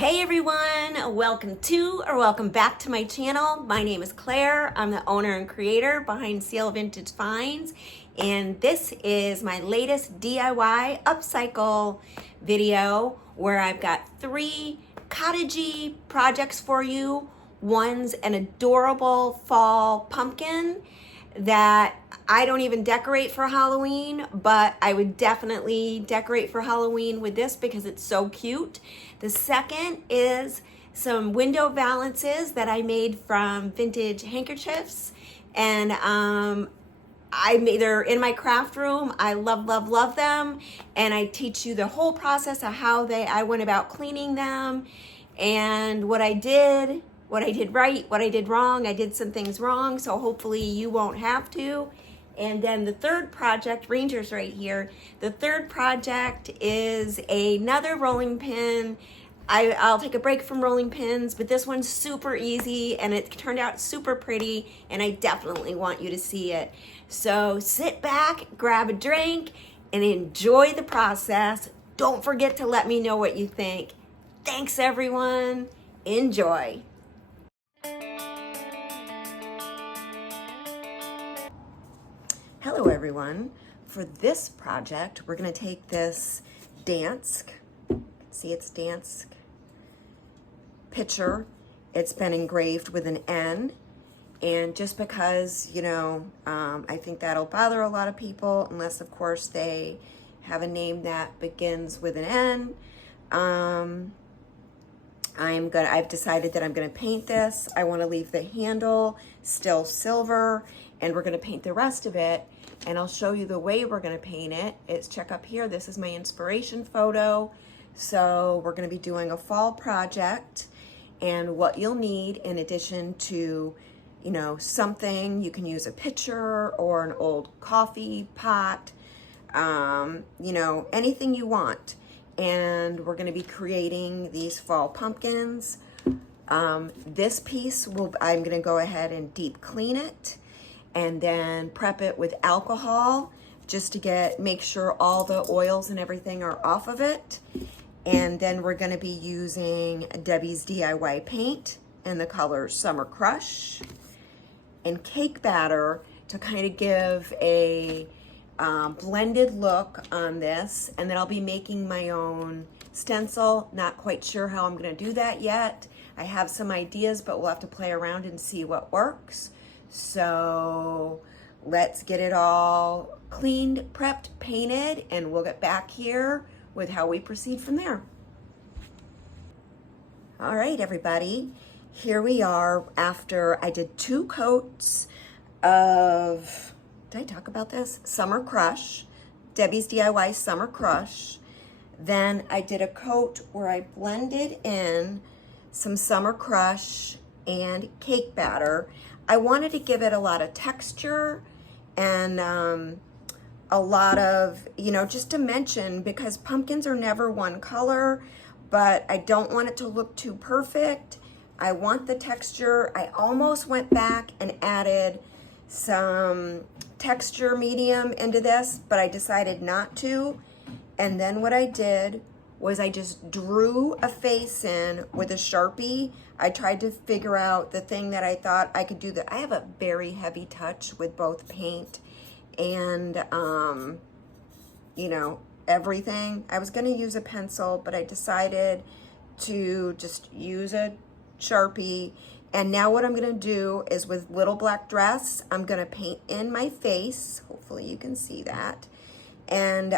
Hey everyone, welcome back to my channel. My name is Claire. I'm the owner and creator behind Seal Vintage Finds, and this is my latest DIY upcycle video where I've got 3 cottagey projects for you. One's an adorable fall pumpkin that I don't even decorate for Halloween, but I would definitely decorate for Halloween with this because it's so cute. The second is some window valances that I made from vintage handkerchiefs, and they're in my craft room. I love them, and I teach you the whole process of how I went about cleaning them and what I did right, what I did wrong. I did some things wrong, so hopefully you won't have to. And then the third project, Ranger's right here. The third project is another rolling pin. I'll take a break from rolling pins, but this one's super easy and it turned out super pretty, and I definitely want you to see it. So sit back, grab a drink, and enjoy the process. Don't forget to let me know what you think. Thanks everyone. Enjoy. Hello everyone. For this project, we're going to take this Dansk, see it's Dansk picture. It's been engraved with an N, and just because, I think that'll bother a lot of people, unless of course they have a name that begins with an N. I've decided that I'm gonna paint this. I wanna leave the handle still silver, and we're gonna paint the rest of it, and I'll show you the way we're gonna paint it. Check up here, this is my inspiration photo. So we're gonna be doing a fall project, and what you'll need in addition to, something, you can use a pitcher or an old coffee pot, anything you want. And we're gonna be creating these fall pumpkins. This piece, I'm gonna go ahead and deep clean it and then prep it with alcohol just to make sure all the oils and everything are off of it. And then we're gonna be using Debbie's DIY paint in the color Summer Crush and cake batter to kind of give a blended look on this. And then I'll be making my own stencil. Not quite sure how I'm gonna do that yet. I have some ideas, but we'll have to play around and see what works. So let's get it all cleaned, prepped, painted, and we'll get back here with how we proceed from there. All right, everybody, here we are after I did 2 coats of, did I talk about this? Summer Crush, Debbie's DIY Summer Crush. Then I did a coat where I blended in some Summer Crush and cake batter. I wanted to give it a lot of texture and a lot of, just dimension, because pumpkins are never one color, but I don't want it to look too perfect. I want the texture. I almost went back and added some texture medium into this, but I decided not to. And then what I did was I just drew a face in with a Sharpie. I tried to figure out the thing that I thought I could do. I have a very heavy touch with both paint and everything. I was gonna use a pencil, but I decided to just use a Sharpie. And now what I'm gonna do is, with Little Black Dress, I'm gonna paint in my face. Hopefully you can see that. And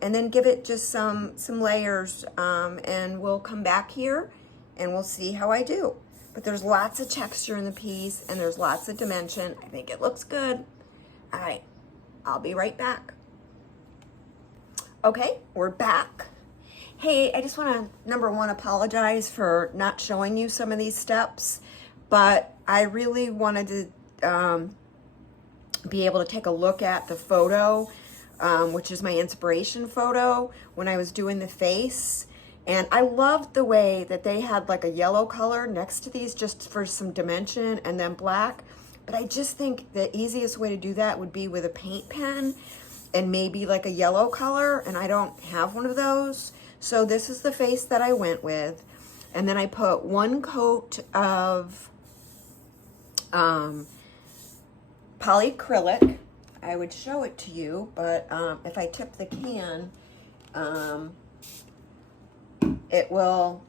then give it just some layers, and we'll come back here and we'll see how I do. But there's lots of texture in the piece and there's lots of dimension. I think it looks good. All right, I'll be right back. Okay, we're back. Hey, I just wanna, number one, apologize for not showing you some of these steps, but I really wanted to be able to take a look at the photo, which is my inspiration photo, when I was doing the face. And I loved the way that they had like a yellow color next to these just for some dimension, and then black. But I just think the easiest way to do that would be with a paint pen and maybe like a yellow color, and I don't have one of those. So this is the face that I went with. And then I put 1 coat of polyacrylic. I would show it to you, but if I tip the can, it will,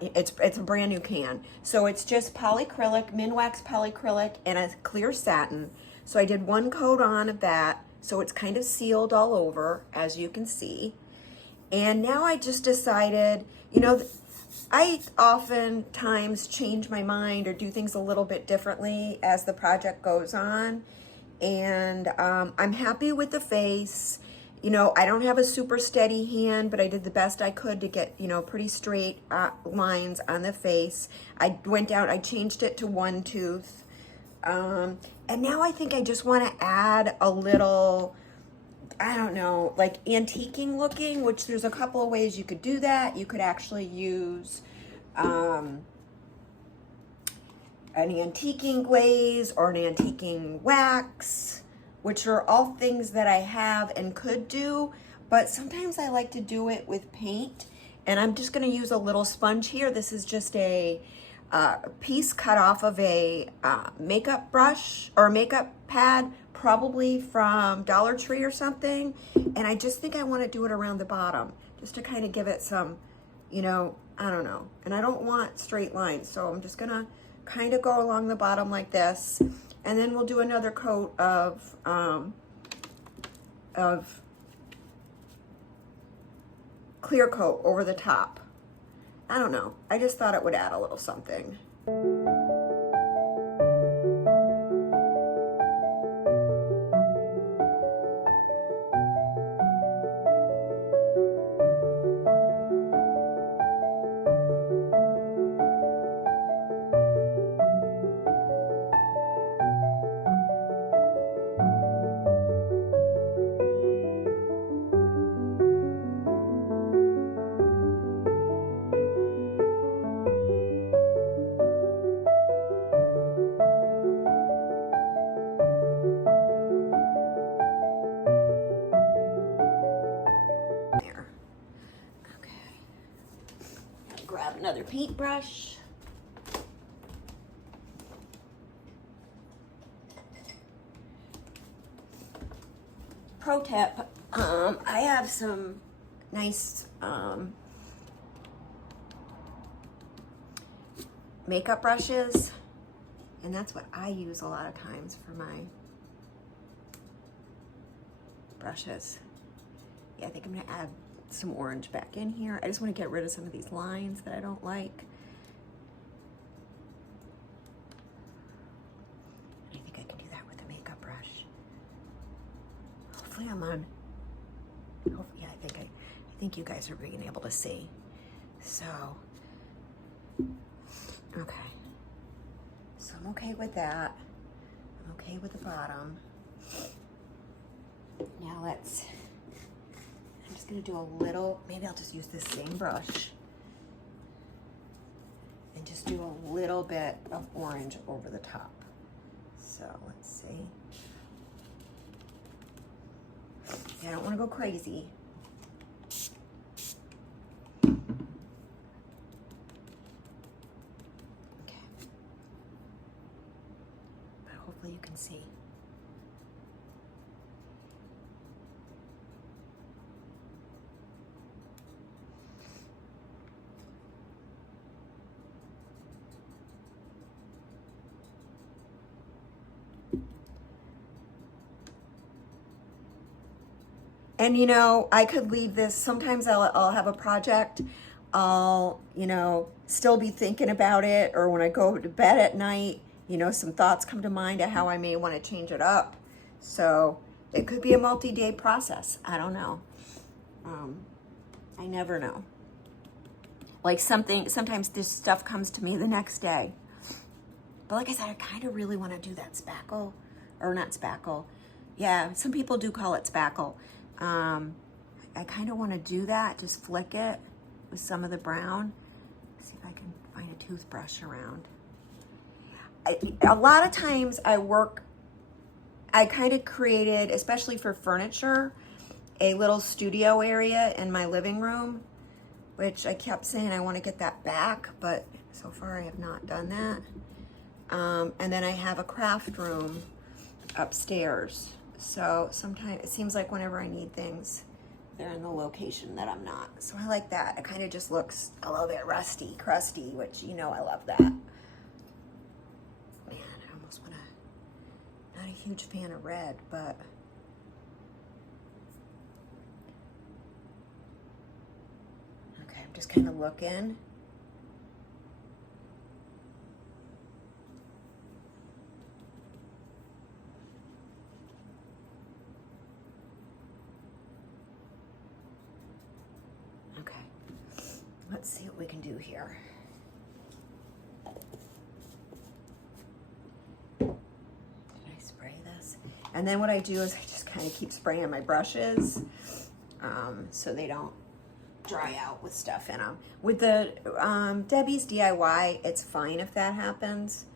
it's a brand new can. So it's just polyacrylic, Minwax polyacrylic, and a clear satin. So I did 1 coat on of that, so it's kind of sealed all over, as you can see. And now I just decided, you know, I oftentimes change my mind or do things a little bit differently as the project goes on. And I'm happy with the face. You know, I don't have a super steady hand, but I did the best I could to get, you know, pretty straight lines on the face. I went down, I changed it to 1 tooth. And now I think I just want to add a little, I don't know, like antiquing looking, which there's a couple of ways you could do that. You could actually use an antiquing glaze or an antiquing wax, which are all things that I have and could do, but sometimes I like to do it with paint. And I'm just gonna use a little sponge here. This is just a piece cut off of a makeup brush or makeup pad, probably from Dollar Tree or something. And I just think I wanna do it around the bottom, just to kind of give it some, you know, I don't know. And I don't want straight lines, so I'm just gonna kind of go along the bottom like this. And then we'll do another coat of clear coat over the top. I don't know. I just thought it would add a little something. There. Okay. Grab another paintbrush. Pro tip, I have some nice makeup brushes, and that's what I use a lot of times for my brushes. Yeah, I think I'm gonna add some orange back in here. I just want to get rid of some of these lines that I don't like. I think I can do that with a makeup brush. Hopefully I'm on. Hopefully, yeah, I think you guys are being able to see. So, okay. So I'm okay with that. I'm okay with the bottom. Now I'm just gonna do a little, maybe I'll just use this same brush and just do a little bit of orange over the top. So let's see. Yeah, I don't wanna go crazy. Okay. But hopefully you can see. And you know, I could leave this, sometimes I'll have a project, I'll, you know, still be thinking about it, or when I go to bed at night, you know, some thoughts come to mind of how I may want to change it up. So it could be a multi-day process. I don't know. I never know. Like sometimes this stuff comes to me the next day. But like I said, I kind of really want to do that spackle, or not spackle. Yeah, some people do call it spackle. I kind of want to do that, just flick it with some of the brown. See if I can find a toothbrush around. A lot of times I kind of created, especially for furniture, a little studio area in my living room. which I kept saying I want to get that back, but so far I have not done that. And then I have a craft room upstairs. So sometimes it seems like whenever I need things, they're in the location that I'm not. So I like that. It kind of just looks a little bit rusty, crusty, which you know I love that. Man, I almost want to, not a huge fan of red, but okay, I'm just kind of looking. Let's see what we can do here. Did I spray this? And then what I do is I just kind of keep spraying my brushes so they don't dry out with stuff in them. With the Debbie's DIY, it's fine if that happens.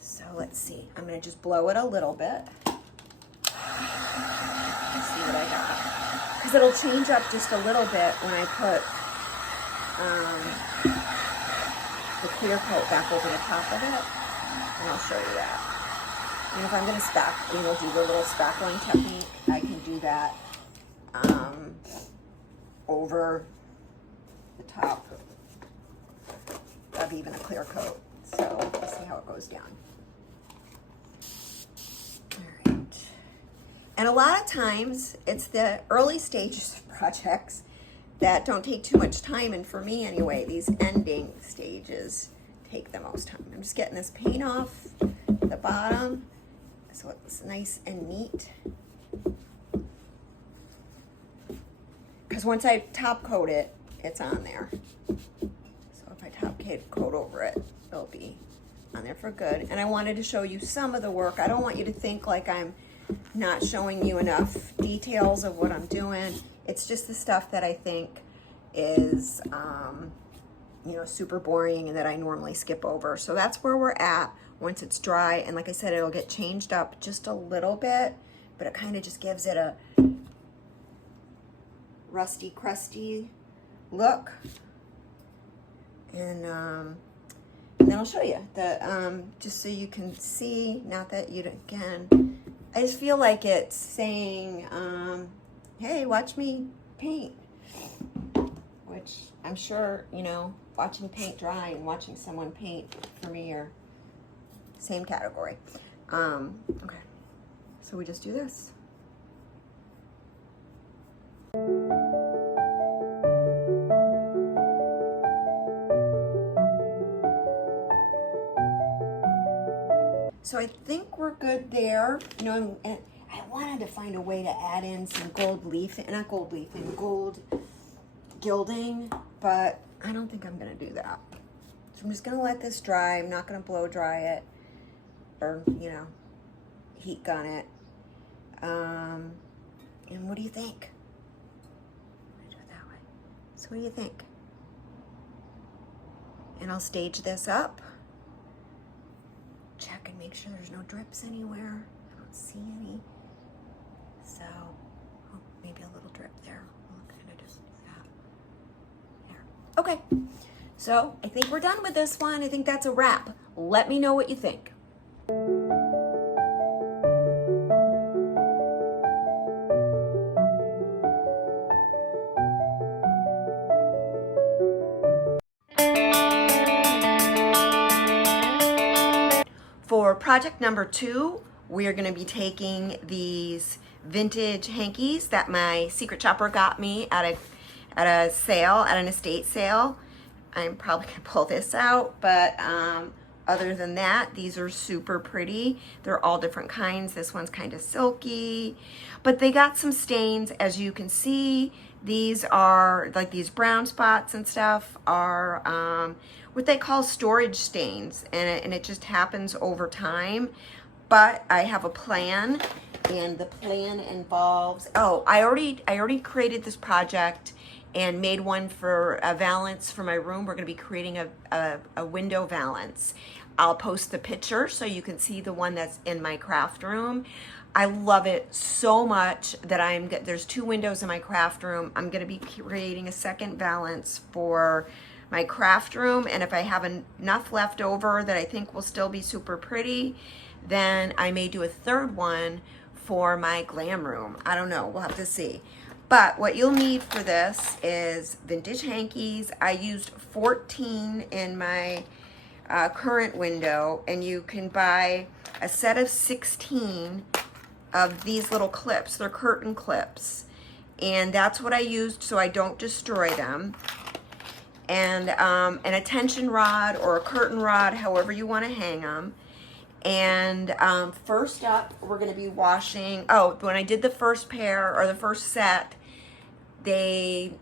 So let's see. I'm going to just blow it a little bit. Let's see what I got. Because it'll change up just a little bit when I put the clear coat back over the top of it, and I'll show you that. And if I'm going to do the little spackling technique, I can do that over the top of even a clear coat. So let's see how it goes down. All right. And a lot of times, it's the early stages of projects that don't take too much time, and for me anyway, these ending stages take the most time. I'm just getting this paint off the bottom so it's nice and neat. Because once I top coat it, it's on there. So if I top coat over it, it'll be on there for good. And I wanted to show you some of the work. I don't want you to think like I'm not showing you enough details of what I'm doing. It's just the stuff that I think is, you know, super boring and that I normally skip over. So that's where we're at once it's dry. And like I said, it'll get changed up just a little bit, but it kind of just gives it a rusty, crusty look. And then I'll show you the, just so you can see, not that you again, I just feel like it's saying, hey, watch me paint, which I'm sure, you know, watching paint dry and watching someone paint for me are same category. Okay, so we just do this. So I think we're good there. You know, and I wanted to find a way to add in some gold gold gilding, but I don't think I'm gonna do that. So I'm just gonna let this dry. I'm not gonna blow dry it or, you know, heat gun it. And what do you think? I'm gonna do it that way. So what do you think? And I'll stage this up. Check and make sure there's no drips anywhere. I don't see any. So, oh, maybe a little drip there. We'll kind of just do that. There. Okay. So, I think we're done with this one. I think that's a wrap. Let me know what you think. For project number 2, we are going to be taking these vintage hankies that my secret shopper got me at a sale, at an estate sale. I'm probably going to pull this out, but other than that, these are super pretty. They're all different kinds. This one's kind of silky, but they got some stains. As you can see, these are like these brown spots and stuff are what they call storage stains, and it just happens over time. But I have a plan, and the plan involves, oh, I already created this project and made one for a valance for my room. We're going to be creating a window valance. I'll post the picture so you can see the one that's in my craft room. I love it so much that there's 2 windows in my craft room. I'm going to be creating a second valance for my craft room, and if I have enough left over that I think will still be super pretty, then I may do a third one for my glam room. I don't know, we'll have to see. But what you'll need for this is vintage hankies. I used 14 in my current window, and you can buy a set of 16 of these little clips. They're curtain clips, and that's what I used so I don't destroy them. And an tension rod or a curtain rod, however you want to hang them. And first up, we're going to be washing. Oh, when I did the first pair or the first set, they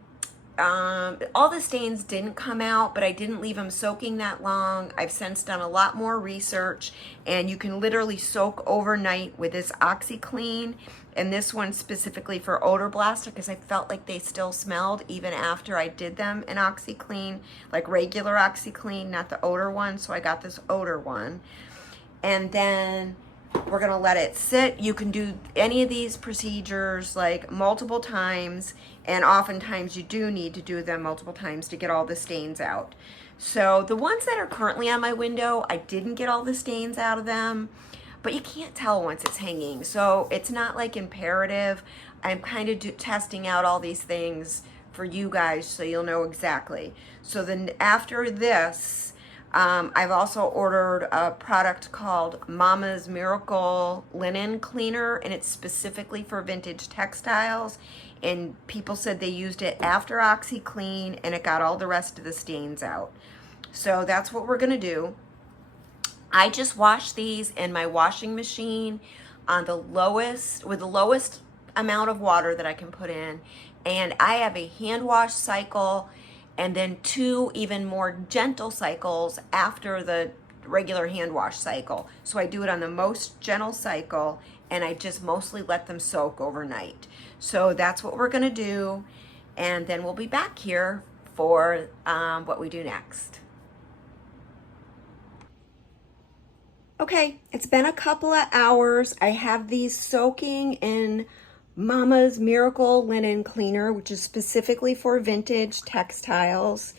all the stains didn't come out, but I didn't leave them soaking that long. I've since done a lot more research, and you can literally soak overnight with this OxyClean, and this one specifically for odor blaster, because I felt like they still smelled even after I did them in OxyClean, like regular OxyClean, not the odor one, so I got this odor one. And then we're gonna let it sit. You can do any of these procedures like multiple times, and oftentimes you do need to do them multiple times to get all the stains out. So the ones that are currently on my window, I didn't get all the stains out of them, but you can't tell once it's hanging. So it's not like imperative. I'm kind of testing out all these things for you guys so you'll know exactly. So then after this, I've also ordered a product called Mama's Miracle Linen Cleaner, and it's specifically for vintage textiles. And people said they used it after OxyClean, and it got all the rest of the stains out. So that's what we're gonna do. I just wash these in my washing machine on the lowest, with the lowest amount of water that I can put in. And I have a hand wash cycle, and then 2 even more gentle cycles after the regular hand wash cycle. So I do it on the most gentle cycle, and I just mostly let them soak overnight. So that's what we're gonna do, and then we'll be back here for what we do next. Okay, it's been a couple of hours. I have these soaking in Mama's Miracle Linen Cleaner, which is specifically for vintage textiles.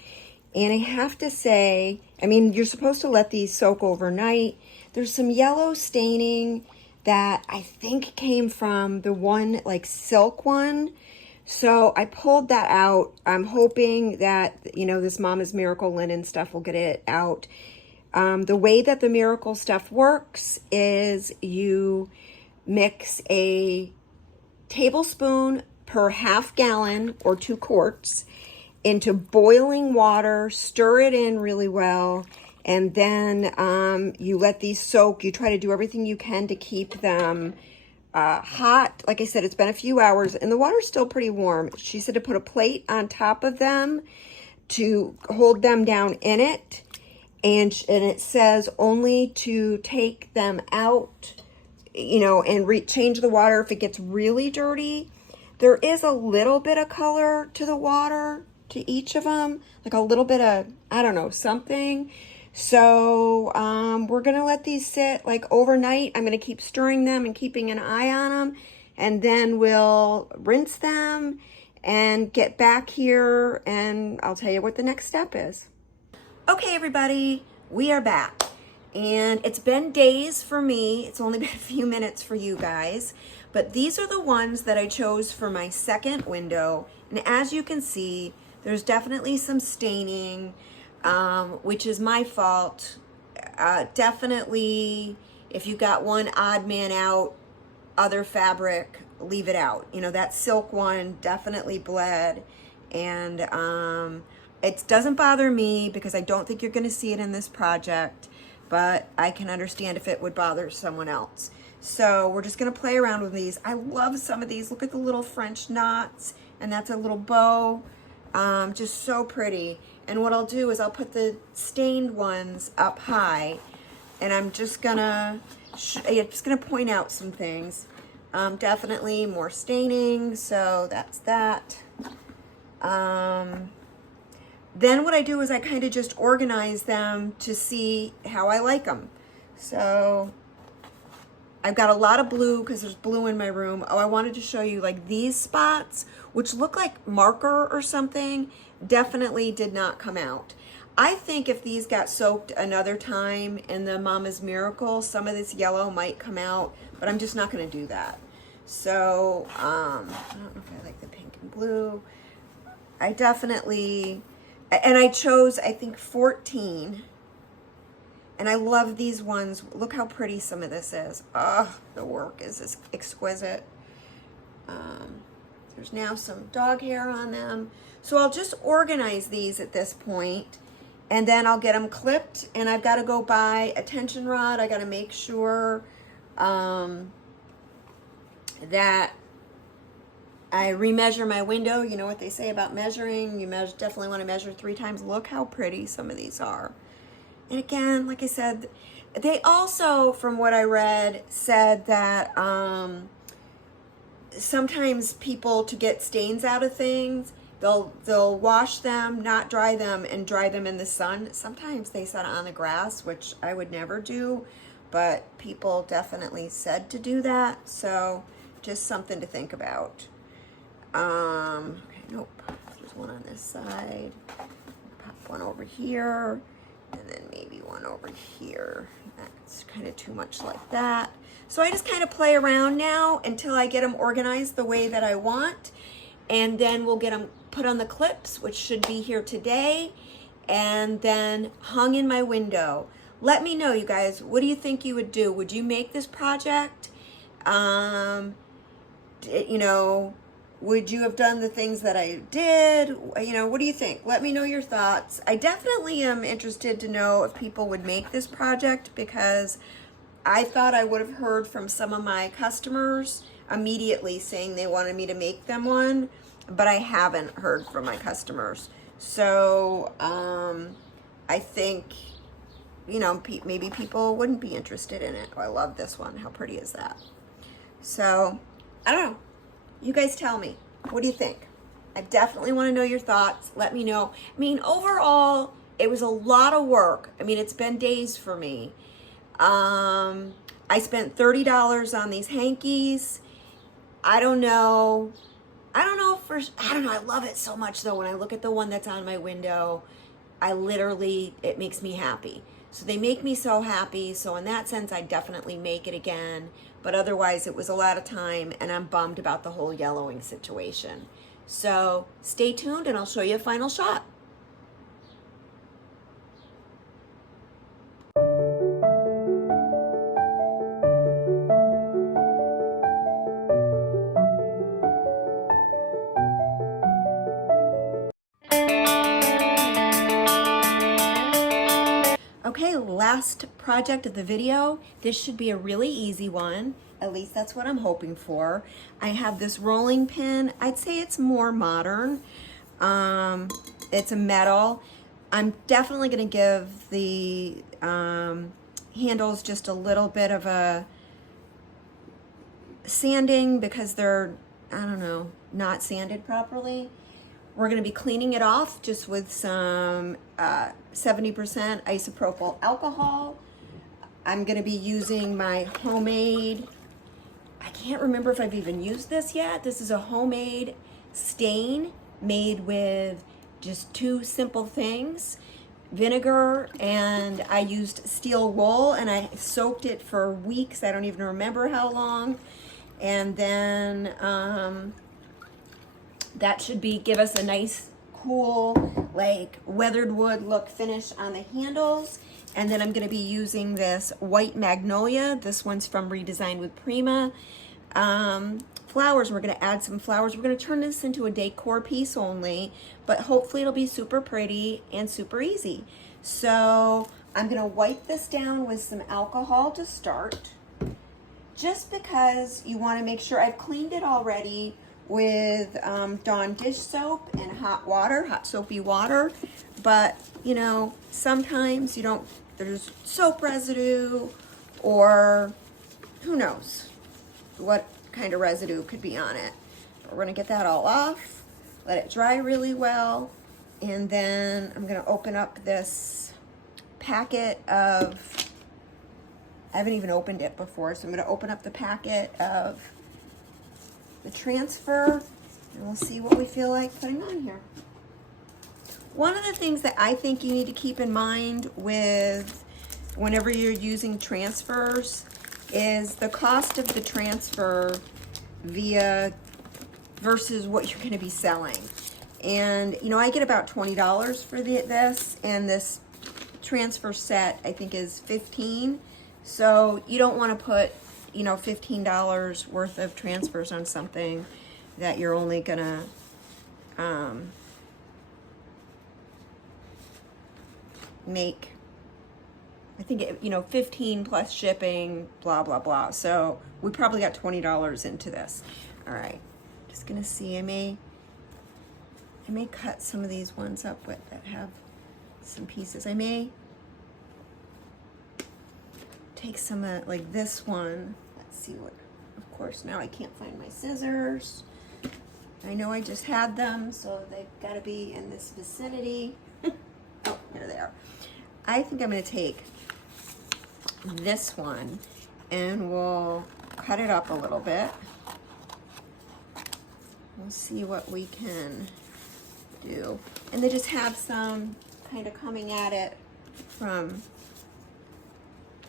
And I have to say, I mean, you're supposed to let these soak overnight. There's some yellow staining that I think came from the one, like silk one. So I pulled that out. I'm hoping that, you know, this Mama's Miracle Linen stuff will get it out. The way that the Miracle stuff works is you mix a tablespoon per half gallon or 2 quarts into boiling water, stir it in really well, and then you let these soak. You try to do everything you can to keep them hot. Like I said, it's been a few hours and the water's still pretty warm. She said to put a plate on top of them to hold them down in it, and it says only to take them out, you know, and change the water if it gets really dirty. There is a little bit of color to the water, to each of them, like a little bit of, I don't know, something. So we're gonna let these sit like overnight. I'm gonna keep stirring them and keeping an eye on them, and then we'll rinse them and get back here, and I'll tell you what the next step is. Okay, everybody, we are back. And it's been days for me. It's only been a few minutes for you guys. But these are the ones that I chose for my second window. And as you can see, there's definitely some staining, which is my fault. Definitely, if you got one odd man out, other fabric, leave it out. You know, that silk one definitely bled. And it doesn't bother me because I don't think you're going to see it in this project. But I can understand if it would bother someone else. So we're just gonna play around with these. I love some of these. Look at the little French knots, and that's a little bow. Just so pretty. And what I'll do is I'll put the stained ones up high, and I'm just gonna point out some things. Definitely more staining, so that's that. Then what I do is I kind of just organize them to see how I like them. So I've got a lot of blue because there's blue in my room. Oh, I wanted to show you like these spots, which look like marker or something, definitely did not come out. I think if these got soaked another time in the Mama's Miracle, some of this yellow might come out, but I'm just not going to do that. So, I don't know if I like the pink and blue. I definitely, and I chose, I think, 14. And I love these ones. Look how pretty some of this is. Oh, the work is exquisite. There's now some dog hair on them. So I'll just organize these at this point, and then I'll get them clipped, and I've got to go buy a tension rod. I got to make sure that I remeasure my window. You know what they say about measuring. You definitely want to measure 3 times. Look how pretty some of these are. And again, like I said, they also, from what I read, said that sometimes people, to get stains out of things, they'll wash them, not dry them, and dry them in the sun. Sometimes they said on the grass, which I would never do, but people definitely said to do that. So just something to think about. Okay, nope. There's one on this side. Pop one over here. And then maybe one over here. That's kind of too much like that. So I just kind of play around now until I get them organized the way that I want. And then we'll get them put on the clips, which should be here today. And then hung in my window. Let me know, you guys, what do you think you would do? Would you make this project? You know, would you have done the things that I did? You know, what do you think? Let me know your thoughts. I definitely am interested to know if people would make this project, because I thought I would have heard from some of my customers immediately saying they wanted me to make them one, but I haven't heard from my customers. So I think, you know, maybe people wouldn't be interested in it. Oh, I love this one. How pretty is that? So I don't know. You guys tell me, what do you think? I definitely want to know your thoughts. Let me know. I mean, overall, it was a lot of work. I mean, it's been days for me. I spent $30 on these hankies. I don't know. I don't know. I love it so much though. When I look at the one that's on my window, it makes me happy. So they make me so happy. So in that sense, I definitely make it again. But otherwise, it was a lot of time, and I'm bummed about the whole yellowing situation. So stay tuned, and I'll show you a final shot. Okay, last project of the video. This should be a really easy one. At least that's what I'm hoping for. I have this rolling pin. I'd say it's more modern. It's a metal. I'm definitely going to give the handles just a little bit of a sanding because they're, I don't know, not sanded properly. We're going to be cleaning it off just with some 70% isopropyl alcohol. I'm going to be using my homemade, I can't remember if I've even used this yet. This is a homemade stain made with just 2 simple things, vinegar, and I used steel wool, and I soaked it for weeks. I don't even remember how long. And then that should give us a nice, cool, like weathered wood look finish on the handles. And then I'm going to be using this white magnolia. This one's from Redesigned with Prima. Flowers, we're going to add some flowers. We're going to turn this into a decor piece only, but hopefully it'll be super pretty and super easy. So I'm going to wipe this down with some alcohol to start, just because you want to make sure. I've cleaned it already with Dawn dish soap and hot water, hot soapy water, but you know, sometimes there's soap residue, or who knows what kind of residue could be on it. But we're gonna get that all off, let it dry really well, and then I'm gonna open up this packet of I haven't even opened it before, so I'm going to open up the packet of the transfer, and we'll see what we feel like putting on here. One of the things that I think you need to keep in mind with whenever you're using transfers is the cost of the transfer versus what you're going to be selling. And you know, I get about $20 for this, and this transfer set I think is $15. So you don't want to put, you know, $15 worth of transfers on something that you're only gonna make, I think it, you know, 15 plus shipping, blah blah blah. So we probably got $20 into this. All right, just gonna see. I may cut some of these ones up with that have some pieces. I may take some like this one. Let's see what. Of course, now I can't find my scissors. I know I just had them, so they've got to be in this vicinity. Oh, there they are. I think I'm going to take this one and we'll cut it up a little bit. We'll see what we can do. And they just have some kind of coming at it from,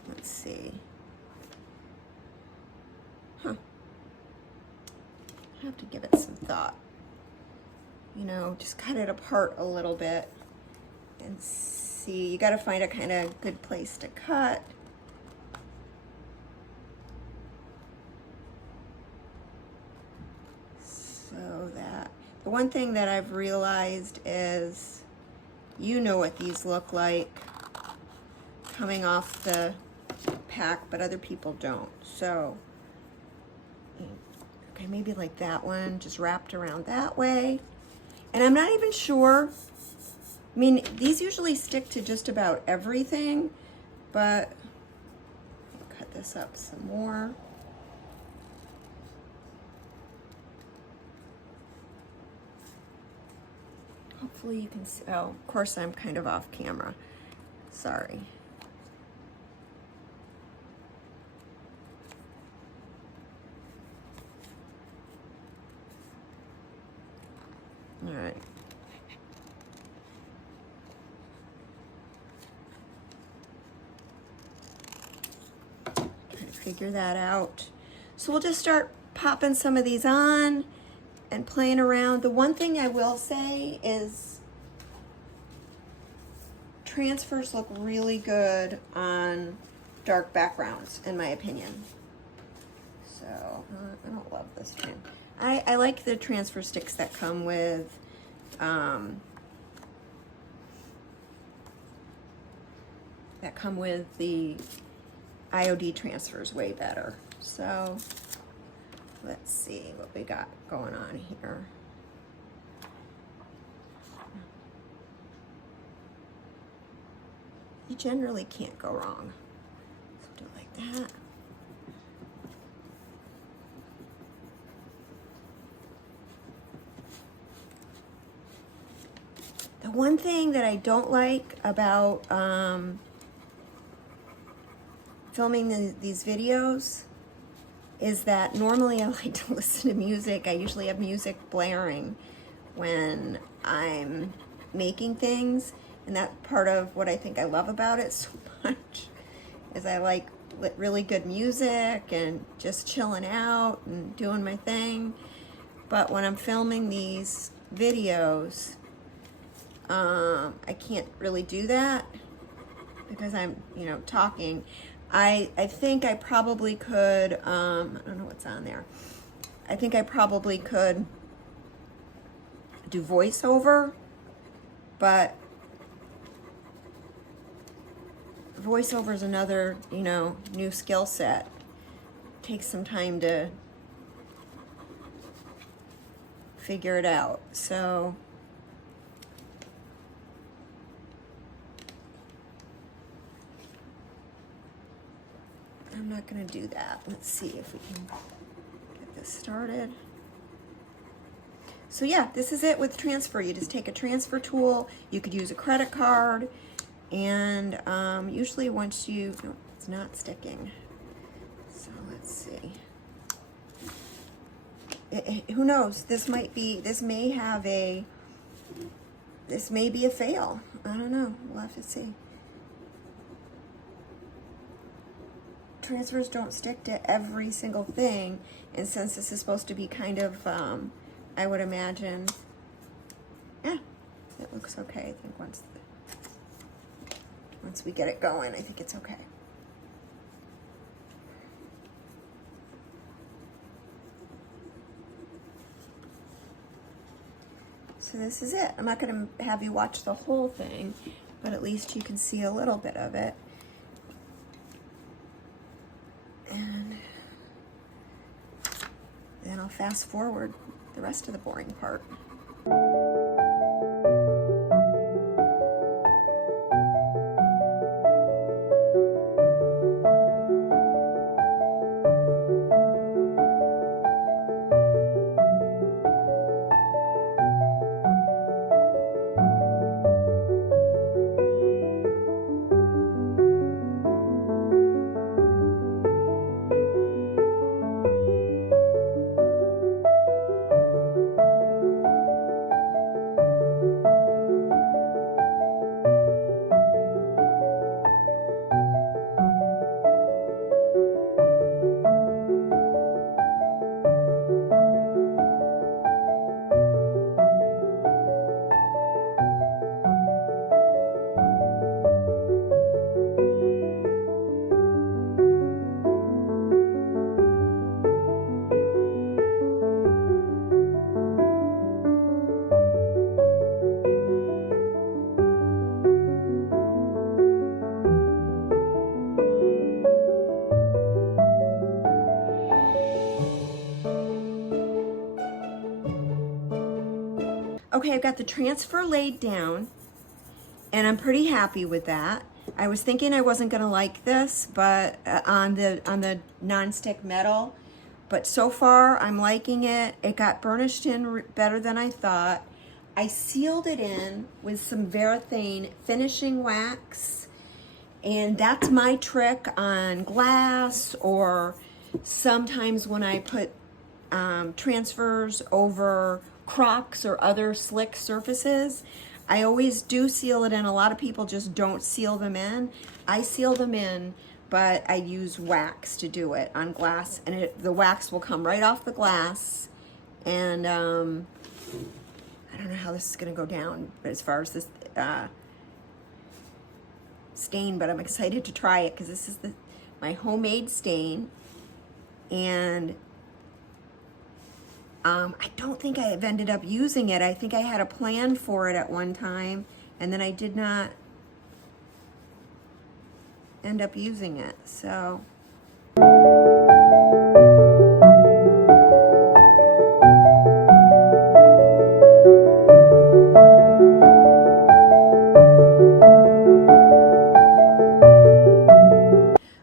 let's see. Huh. I have to give it some thought. You know, just cut it apart a little bit and see. You got to find a kind of good place to cut. So that, the one thing that I've realized is, you know what these look like coming off the pack, but other people don't. So, okay, maybe like that one, just wrapped around that way. And I'm not even sure, I mean, these usually stick to just about everything, but I'll cut this up some more. Hopefully you can see, oh, of course I'm kind of off camera. Sorry. All right. Trying to figure that out. So we'll just start popping some of these on and playing around. The one thing I will say is transfers look really good on dark backgrounds, in my opinion. So I don't love this one. I like the transfer sticks that come with the IOD transfers way better. So let's see what we got going on here. You generally can't go wrong. So do it like that. The one thing that I don't like about filming these videos is that normally I like to listen to music. I usually have music blaring when I'm making things, and that's part of what I think I love about it so much, is I like really good music and just chilling out and doing my thing. But when I'm filming these videos, I can't really do that because I'm, you know, talking. I think I probably could, I don't know what's on there. I think I probably could do voiceover, but voiceover is another, you know, new skill set. Takes some time to figure it out. So I'm not going to do that. Let's see if we can get this started. So yeah, this is it with transfer. You just take a transfer tool. You could use a credit card, and usually once you, no, It's not sticking. So let's see. Who knows? This may be a fail. I don't know. We'll have to see. Transfers don't stick to every single thing, and since this is supposed to be kind of, I would imagine, yeah, it looks okay. I think once we get it going, I think it's okay. So this is it. I'm not going to have you watch the whole thing, but at least you can see a little bit of it. And then I'll fast forward the rest of the boring part. Okay, I've got the transfer laid down, and I'm pretty happy with that. I was thinking I wasn't gonna like this, but on the non-stick metal, but so far I'm liking it. It got burnished in better than I thought. I sealed it in with some Varathane finishing wax, and that's my trick on glass, or sometimes when I put transfers over Crocs or other slick surfaces. I always do seal it in. A lot of people just don't seal them in. I seal them in, but I use wax to do it on glass, and the wax will come right off the glass. And I don't know how this is going to go down as far as this stain, but I'm excited to try it because this is my homemade stain. And I don't think I have ended up using it. I think I had a plan for it at one time, and then I did not end up using it. So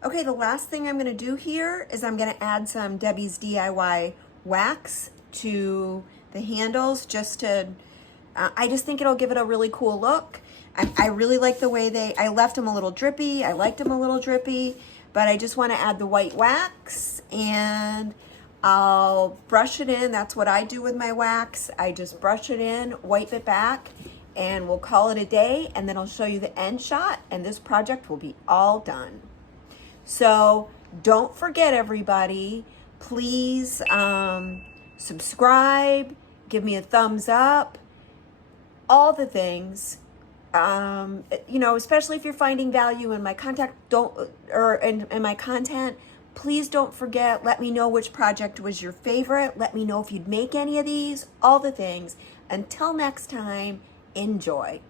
okay, the last thing I'm going to do here is I'm going to add some Debbie's DIY wax to the handles, just to I just think it'll give it a really cool look. I really like the way I left them a little drippy. I liked them a little drippy, but I just want to add the white wax, and I'll brush it in. That's what I do with my wax. I just brush it in, wipe it back, and we'll call it a day, and then I'll show you the end shot, and this project will be all done. So don't forget, everybody, please subscribe, give me a thumbs up, all the things. Especially if you're finding value in my content, in my content, please don't forget, let me know which project was your favorite. Let me know if you'd make any of these, all the things. Until next time, enjoy.